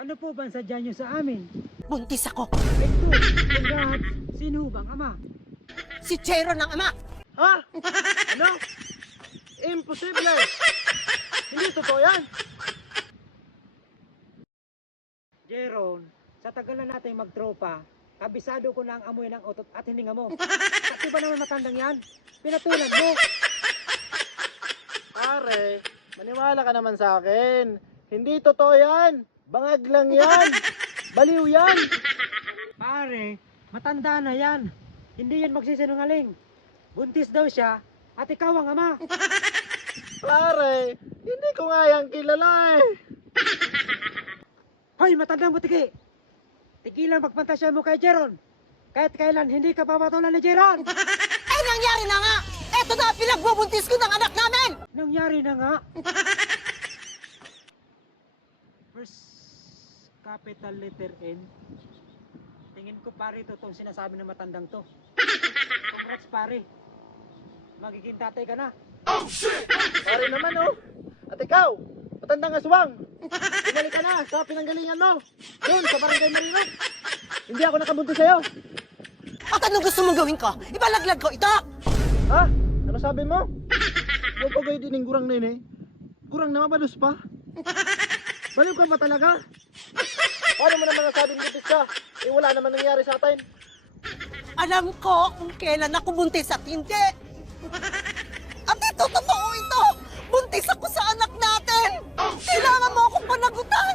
Ano po ba ang sadya nyo sa amin? Buntis ako. Ito, congrats. Sino bang ama? Si Chero ng ama. Ha? Ano? Imposible! Hindi totoo yan! Jeron, sa tagal na natin magtropa, kabisado ko na ang amoy ng utot at hininga mo. Kasi ba naman matandang yan? Pinatulan mo. Pare, maniwala ka naman sa akin. Hindi totoo yan! Bangag lang yan! Baliw yan! Pare, matanda na yan. Hindi yan magsisinungaling. Buntis daw siya at ikaw ang ama. Pare, hindi ko nga yan kilala eh. Hoy, matandang butiki! Tigilan magpantasya mo kay Jeron. Kahit kailan hindi ka papatulan ni Jeron. Eh, nangyari na nga. Eto na, pinagbubuntis ko ng anak namin. Nangyari na nga. First capital letter N. Tingin ko pare totoong sinasabi ng matandang to. Congrats pare. Magiging tatay ka na. Pare naman oh. At ikaw, matandang aswang. Bumalik ka na sa pinanggalingan mo. Doon sa barangay Marino. Hindi ako nakabuntis sa'yo. At anong gusto mong gawin ko? Ibalaglag ko ito. Ha? Ano sabi mo? Huwag ko kayo dining gurang nene. Gurang na mabalus pa. Baliw ka ba talaga? Paano mo naman nasabing buntis ka? Eh wala naman nangyari sa atin. Alam ko kung kailan ako buntis at hindi. At ito, totoo ito. Buntis ako sa anak natin. Kailangan mo akong panagutan.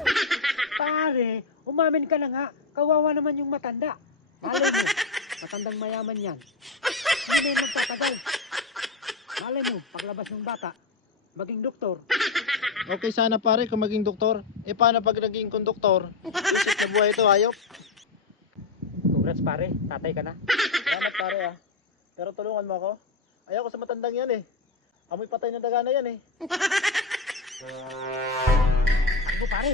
Pare, umamin ka na nga. Kawawa naman yung matanda. Malay mo, matandang mayaman yan. Hindi na yung magtatagal. Malay mo, paglabas ng bata, maging doktor. Okay sana pare kung maging doktor. Eh paano pag naging konduktor? Isip na buhay ito, hayop. Congrats pare, tatay ka na. Salamat pare ah. Pero tulungan mo ako. Ayaw ko sa matandang yan eh. Amoy patay na daga na yan eh. Ako pare.